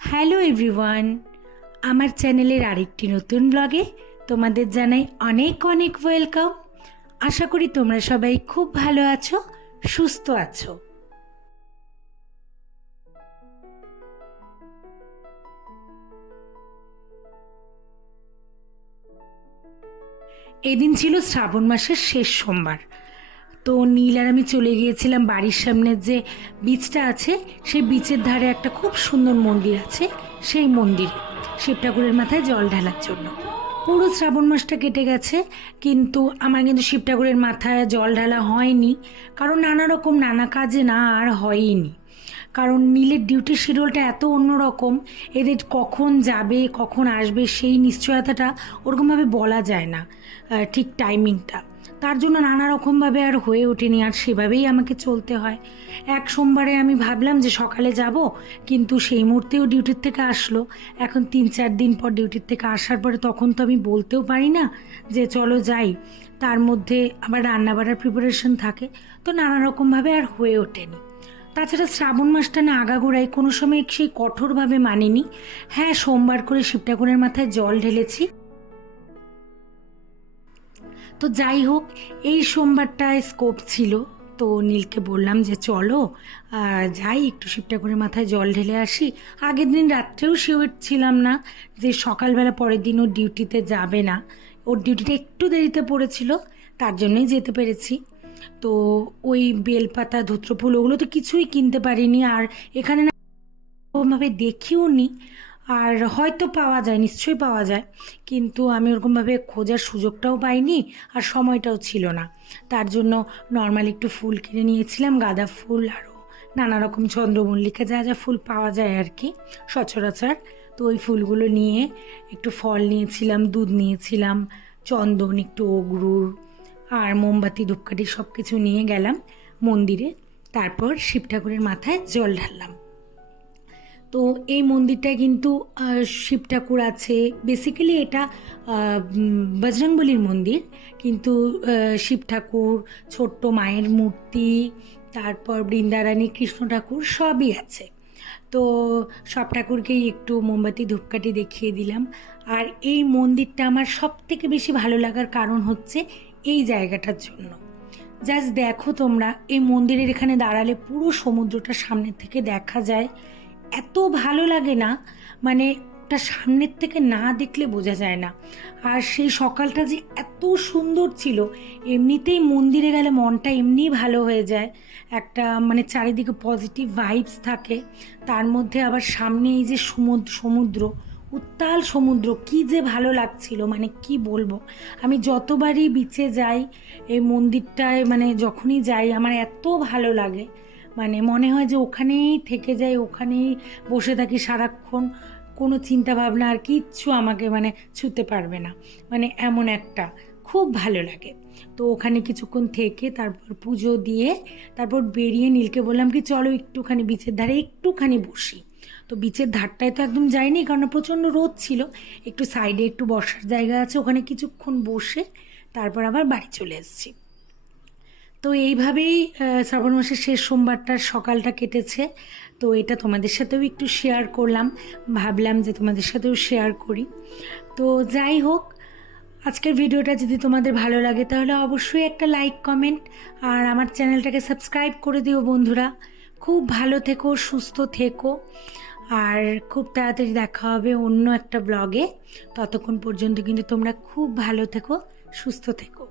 Hello everyone, আমার চ্যানেলের আরেকটি নতুন ব্লগে তোমাদের জানাই অনেক অনেক ওয়েলকাম। আশা করি তোমরা সবাই খুব ভালো আছো, সুস্থ আছো। এদিন ছিল শ্রাবণ মাসের শেষ সোমবার। তো নীল আর আমি চলে গিয়েছিলাম বাড়ির সামনে যে বিচটা আছে, সেই বিচের ধারে একটা খুব সুন্দর মন্দির আছে, সেই মন্দিরে শিব ঠাকুরের মাথায় জল ঢালার জন্য। পুরো শ্রাবণ মাসটা কেটে গেছে, কিন্তু আমার কিন্তু শিব ঠাকুরের মাথায় জল ঢালা হয়নি, কারণ নানা কাজে না আর হয়ইনি। কারণ নীলের ডিউটি শিডিউলটা এত অন্যরকম, এদের কখন যাবে কখন আসবে সেই নিশ্চয়তাটা ওরকমভাবে বলা যায় না, ঠিক টাইমিংটা। তার জন্য নানা রকমভাবে আর হয়ে ওঠেনি, আর সেভাবেই আমাকে চলতে হয়। এক সোমবারে আমি ভাবলাম যে সকালে যাব, কিন্তু সেই মুহূর্তেও ডিউটির থেকে আসলো। এখন 3-4 দিন পর ডিউটির থেকে আসার পরে তখন তো আমি বলতেও পারি না যে চলো যাই, তার মধ্যে আবার রান্না বাড়ার প্রিপারেশন থাকে, তো নানা রকমভাবে আর হয়ে ওঠেনি। তাছাড়া শ্রাবণ মাসটা না আগাগোড়াই কোনো সময় সেই কঠোরভাবে মানিনি। হ্যাঁ, সোমবার করে শিব ঠাকুরের মাথায় জল ঢেলেছি। তো যাই হোক, এই সোমবারটায় স্কোপ ছিল, তো নীলকে বললাম যে চলো যাই একটু শিব ঠাকুরের মাথায় জল ঢেলে আসি। আগের দিন রাত্রেও শিওর ছিলাম না যে সকালবেলা পরের দিন ওর ডিউটিতে যাবে না, ওর ডিউটিটা একটু দেরিতে পড়েছিল, তার জন্যই যেতে পেরেছি। তো ওই বেলপাতা ধূত্রফুল ওগুলো তো কিছুই কিনতে পারিনি, আর এখানে না ওরকমভাবে দেখিও নি। আর হয়তো পাওয়া যায়, নিশ্চয়ই পাওয়া যায়, কিন্তু আমি ওরকমভাবে খোঁজার সুযোগটাও পাইনি, আর সময়টাও ছিল না। তার জন্য নর্মাল একটু ফুল কিনে নিয়েছিলাম, গাঁদা ফুল আরও নানা রকম চন্দ্রমল্লিকা যা যা ফুল পাওয়া যায় আর কি সচরাচর। তো ওই ফুলগুলো নিয়ে একটু ফল নিয়েছিলাম, দুধ নিয়েছিলাম, চন্দন, একটু অগুরুর আর মোমবাতি ধূপকাঠি সব কিছু নিয়ে গেলাম মন্দিরে। তারপর শিব ঠাকুরের মাথায় জল ঢাললাম। তো এই মন্দিরটায় কিন্তু শিব ঠাকুর আছে। বেসিক্যালি এটা বজরংবলির মন্দির, কিন্তু শিব ঠাকুর, ছোট্ট মায়ের মূর্তি, তারপর বৃন্দারানী, কৃষ্ণ ঠাকুর সবই আছে। তো সব ঠাকুরকেই একটু মোমবাতি ধূপকাঠি দেখিয়ে দিলাম। আর এই মন্দিরটা আমার সব থেকে বেশি ভালো লাগার কারণ হচ্ছে এই জায়গাটার জন্য। জাস্ট দেখো তোমরা, এই মন্দিরের এখানে দাঁড়ালে পুরো সমুদ্রটা সামনের থেকে দেখা যায়। এত ভালো লাগে না, মানে ওটা সামনের থেকে না দেখলে বোঝা যায় না। আর সেই সকালটা যে এত সুন্দর ছিল, এমনিতেই মন্দিরে গেলে মনটা এমনিই ভালো হয়ে যায়, একটা মানে চারিদিকে পজিটিভ ভাইবস থাকে। তার মধ্যে আবার সামনে এই যে সমুদ্র, উত্তাল সমুদ্র, কি যে ভালো লাগছিল, মানে কি বলবো। আমি যতবারই বিচে যাই, এই মন্দিরটায় মানে যখনই যাই আমার এত ভালো লাগে, মানে মনে হয় যে ওখানেই থেকে যাই, ওখানেই বসে থাকি সারাক্ষণ, কোনো চিন্তা ভাবনা আর কিচ্ছু আমাকে মানে ছুঁতে পারবে না, মানে এমন একটা খুব ভালো লাগে। তো ওখানে কিছুক্ষণ থেকে তারপর পুজো দিয়ে তারপর বেরিয়ে নীলকে বললাম কি চলো একটুখানি বিচের ধারে একটুখানি বসি। তো বিচের ধারটায় তো একদম যাইনি, কারণ প্রচণ্ড রোদ ছিল। একটু সাইডে একটু বসার জায়গা আছে, ওখানে কিছুক্ষণ বসে তারপর আবার বাড়ি চলে এসেছি। তো এইভাবেই শ্রাবণ মাসের শেষ সোমবারটার সকালটা কেটেছে। তো এটা তোমাদের সাথেও একটু শেয়ার করলাম, ভাবলাম যে তোমাদের সাথেও শেয়ার করি। তো যাই হোক, আজকের ভিডিওটা যদি তোমাদের ভালো লাগে তাহলে অবশ্যই একটা লাইক, কমেন্ট আর আমার চ্যানেলটাকে সাবস্ক্রাইব করে দিও বন্ধুরা। খুব ভালো থেকো, সুস্থ থেকো, আর খুব তাড়াতাড়ি দেখা হবে অন্য একটা ব্লগে। ততক্ষণ পর্যন্ত কিন্তু তোমরা খুব ভালো থেকো, সুস্থ থেকো।